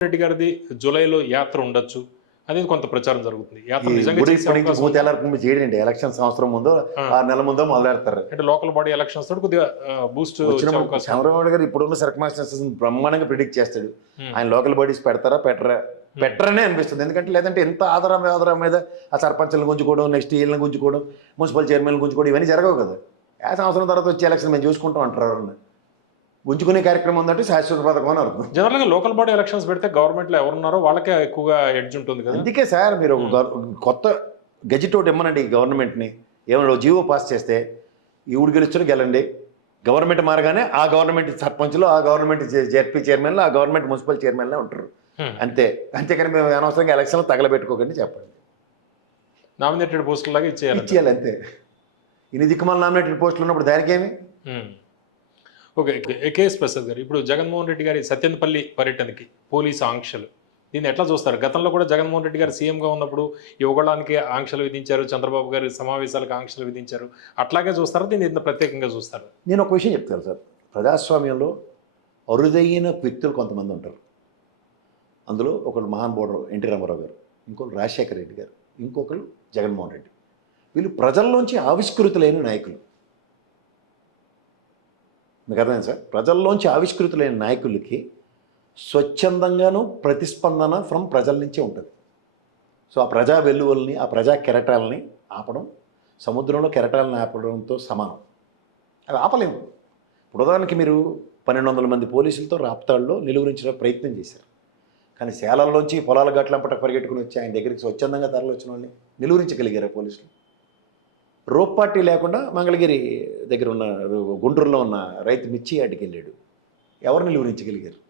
రెడ్డి గారిది జూలైలో యాత్ర ఉండొచ్చు. అనేది కొంత ప్రచారం జరుగుతుంది. యాత్ర నిజంగా చేయడండి ఎలక్షన్ సంవత్సరం ముందు ఆ. ఆరు నెలల ముందో మొదలు పెడతారు అంటే లోకల్ బాడీ ఎలక్షన్స్ తోటి కొద్దిగా బూస్ట్ చంద్రబాబు గారు ఇప్పుడున్న సర్కమాస్టెన్సెస్ బ్రహ్మాండంగా ప్రిడిక్ట్ చేస్తాడు. ఆయన లోకల్ బాడీస్ పెడతారా? పెట్టరా? పెట్టరనే అనిపిస్తుంది. ఎందుకంటే లేదంటే ఎంత ఆధారం ఆధారం మీద ఆ సర్పంచ్లను గుంజుకోవడం నెక్స్ట్ వీళ్ళని గుంజుకోవడం మున్సిపల్ చైర్మన్ గుంజుకోవడం ఇవన్నీ జరగవు కదా. ఆ సంవత్సరం తర్వాత వచ్చే ఎలక్షన్ మేము చూసుకుంటాం అంటారు గుంజుకునే కార్యక్రమం ఉందంటే శాశ్వత పథకం అని అర్థం. జనరల్గా లోకల్ బాడీ ఎలక్షన్స్ పెడితే గవర్నమెంట్లో ఎవరున్నారో వాళ్ళకే ఎక్కువగా ఎడ్జ్ ఉంటుంది కదా. అందుకే సార్ మీరు కొత్త గెజిట్ ఒకటి ఇమ్మనండి ఈ గవర్నమెంట్ని. ఏమైనా జీవో పాస్ చేస్తే ఈవిడు గెలుస్తారు గెలండి. గవర్నమెంట్ మారగానే ఆ గవర్నమెంట్ సర్పంచ్లు ఆ గవర్నమెంట్ జెడ్పీ చైర్మన్లు ఆ గవర్నమెంట్ మున్సిపల్ చైర్మన్లే ఉంటారు. అంతే. అంతేకాని మేము అనవసరంగా ఎలక్షన్లు తగలబెట్టుకోకండి చెప్పండి. నామినేటెడ్ పోస్టుల లాగా ఇచ్చేయాలి ఇచ్చేయాలి అంతే ఇన్ని దిక్కుమాల నామినేటెడ్ పోస్టులు ఉన్నప్పుడు దానికి ఏమి మ్మ్. ఓకే కేఎస్ ప్రసాద్ గారు ఇప్పుడు జగన్మోహన్ రెడ్డి గారి సత్యనపల్లి పర్యటనకి పోలీసు ఆంక్షలు దీన్ని ఎట్లా చూస్తారు? గతంలో కూడా జగన్మోహన్ రెడ్డి గారు సీఎంగా ఉన్నప్పుడు ఇవ్వడానికి ఆంక్షలు విధించారు చంద్రబాబు గారి సమావేశాలకు ఆంక్షలు విధించారు అట్లాగే చూస్తారా? దీన్ని ఇంత ప్రత్యేకంగా చూస్తారు? నేను ఒక విషయం చెప్తాను సార్. ప్రజాస్వామ్యంలో అరుదైన వ్యక్తులు కొంతమంది ఉంటారు. అందులో ఒకళ్ళు మహానుభావుడు ఎన్టీ రామారావు గారు ఇంకొకరు రాజశేఖర రెడ్డి గారు ఇంకొకరు జగన్మోహన్ రెడ్డి. వీళ్ళు ప్రజల్లోంచి ఆవిష్కృతులైన నాయకులు. మీకు అర్థమైంది సార్? ప్రజల్లోంచి ఆవిష్కృతులైన నాయకులకి స్వచ్ఛందంగాను ప్రతిస్పందన ఫ్రమ్ ప్రజల నుంచే ఉంటుంది. సో ఆ ప్రజా వెల్లువల్ని ఆ ప్రజా కెరటాలని ఆపడం సముద్రంలో కెరటాలను ఆపడంతో సమానం. అవి ఆపలేము. ఇప్పుడు ఉదాహరణకి మీరు పన్నెండు వందల మంది పోలీసులతో రాప్తాడులో నిలువరించిన ప్రయత్నం చేశారు. కానీ శాలల్లోంచి పొలాల గట్లంపట పరిగెట్టుకుని వచ్చి ఆయన దగ్గరికి స్వచ్ఛందంగా తరలి వచ్చిన వాళ్ళని నిలువరించగలిగారు పోలీసులు? రోప్ పార్టీ లేకుండా మంగళగిరి దగ్గర ఉన్న గుంటూరులో ఉన్న రైతు మిర్చి అడ్డుకి వెళ్ళాడు. ఎవరు నిలువరించగలిగారు